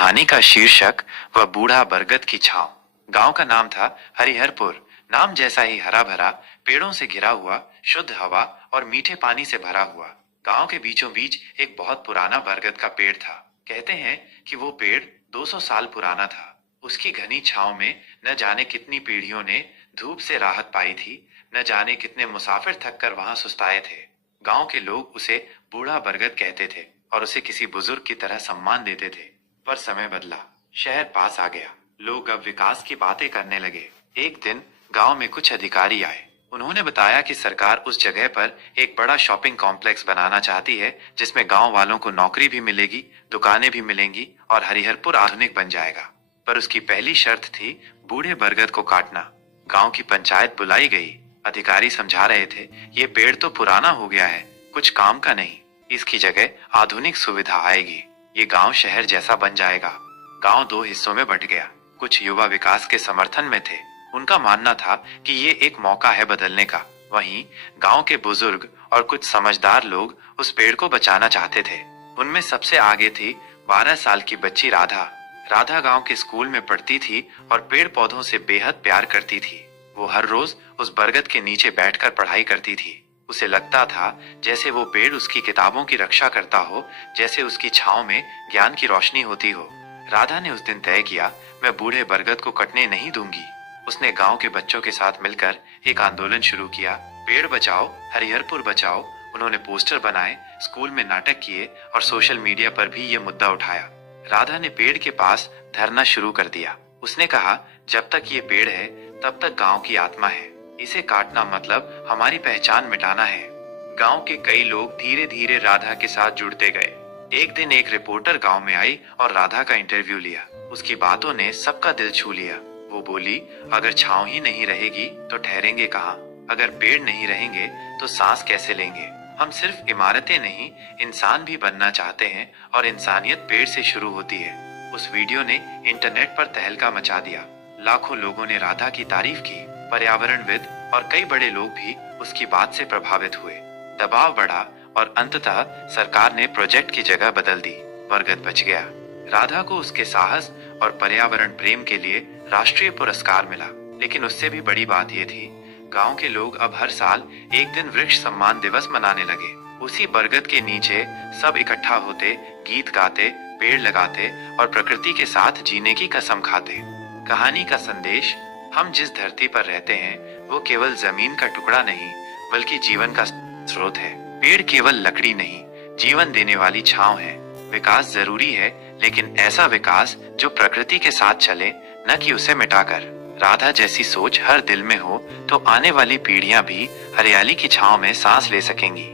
कहानी का शीर्षक वह बूढ़ा बरगद की छांव। गांव का नाम था हरिहरपुर। नाम जैसा ही हरा भरा, पेड़ों से घिरा हुआ, शुद्ध हवा और मीठे पानी से भरा हुआ। गांव के बीचों बीच एक बहुत पुराना बरगद का पेड़ था। कहते हैं कि वो पेड़ 200 साल पुराना था। उसकी घनी छांव में न जाने कितनी पीढ़ियों ने धूप से राहत पाई थी, न जाने कितने मुसाफिर थक कर वहां सुस्ताए थे। गांव के लोग उसे बूढ़ा बरगद कहते थे और उसे किसी बुजुर्ग की तरह सम्मान देते थे। पर समय बदला, शहर पास आ गया। लोग अब विकास की बातें करने लगे। एक दिन गांव में कुछ अधिकारी आए। उन्होंने बताया कि सरकार उस जगह पर एक बड़ा शॉपिंग कॉम्प्लेक्स बनाना चाहती है, जिसमें गांव वालों को नौकरी भी मिलेगी, दुकानें भी मिलेंगी और हरिहरपुर आधुनिक बन जाएगा। पर उसकी पहली शर्त थी बूढ़े बरगद को काटना। गांव की पंचायत बुलाई गई। अधिकारी समझा रहे थे, ये पेड़ तो पुराना हो गया है, कुछ काम का नहीं। इसकी जगह आधुनिक सुविधा आएगी, ये गांव शहर जैसा बन जाएगा। गांव दो हिस्सों में बंट गया। कुछ युवा विकास के समर्थन में थे। उनका मानना था कि ये एक मौका है बदलने का। वहीं गांव के बुजुर्ग और कुछ समझदार लोग उस पेड़ को बचाना चाहते थे। उनमें सबसे आगे थी 12 साल की बच्ची राधा। राधा गांव के स्कूल में पढ़ती थी और पेड़ पौधों से बेहद प्यार करती थी। वो हर रोज उस बरगद के नीचे बैठकर पढ़ाई करती थी। उसे लगता था जैसे वो पेड़ उसकी किताबों की रक्षा करता हो, जैसे उसकी छांव में ज्ञान की रोशनी होती हो। राधा ने उस दिन तय किया, मैं बूढ़े बरगद को कटने नहीं दूंगी। उसने गांव के बच्चों के साथ मिलकर एक आंदोलन शुरू किया, पेड़ बचाओ, हरिहरपुर बचाओ। उन्होंने पोस्टर बनाए, स्कूल में नाटक किए और सोशल मीडिया पर भी ये मुद्दा उठाया। राधा ने पेड़ के पास धरना शुरू कर दिया। उसने कहा, जब तक ये पेड़ है तब तक गांव की आत्मा है। इसे काटना मतलब हमारी पहचान मिटाना है। गांव के कई लोग धीरे धीरे राधा के साथ जुड़ते गए। एक दिन एक रिपोर्टर गांव में आई और राधा का इंटरव्यू लिया। उसकी बातों ने सबका दिल छू लिया। वो बोली, अगर छांव ही नहीं रहेगी तो ठहरेंगे कहाँ? अगर पेड़ नहीं रहेंगे तो सांस कैसे लेंगे? हम सिर्फ इमारतें नहीं, इंसान भी बनना चाहते हैं और इंसानियत पेड़ से शुरू होती है। उस वीडियो ने इंटरनेट पर तहलका मचा दिया। लाखों लोगों ने राधा की तारीफ की। पर्यावरणविद और कई बड़े लोग भी उसकी बात से प्रभावित हुए। दबाव बढ़ा और अंततः सरकार ने प्रोजेक्ट की जगह बदल दी। बरगद बच गया। राधा को उसके साहस और पर्यावरण प्रेम के लिए राष्ट्रीय पुरस्कार मिला। लेकिन उससे भी बड़ी बात यह थी, गांव के लोग अब हर साल एक दिन वृक्ष सम्मान दिवस मनाने लगे। उसी बरगद के नीचे सब इकट्ठा होते, गीत गाते, पेड़ लगाते और प्रकृति के साथ जीने की कसम खाते। कहानी का संदेश, हम जिस धरती पर रहते हैं वो केवल जमीन का टुकड़ा नहीं, बल्कि जीवन का स्रोत है। पेड़ केवल लकड़ी नहीं, जीवन देने वाली छांव है। विकास जरूरी है, लेकिन ऐसा विकास जो प्रकृति के साथ चले, न कि उसे मिटाकर। राधा जैसी सोच हर दिल में हो तो आने वाली पीढ़ियां भी हरियाली की छांव में सांस ले सकेंगी।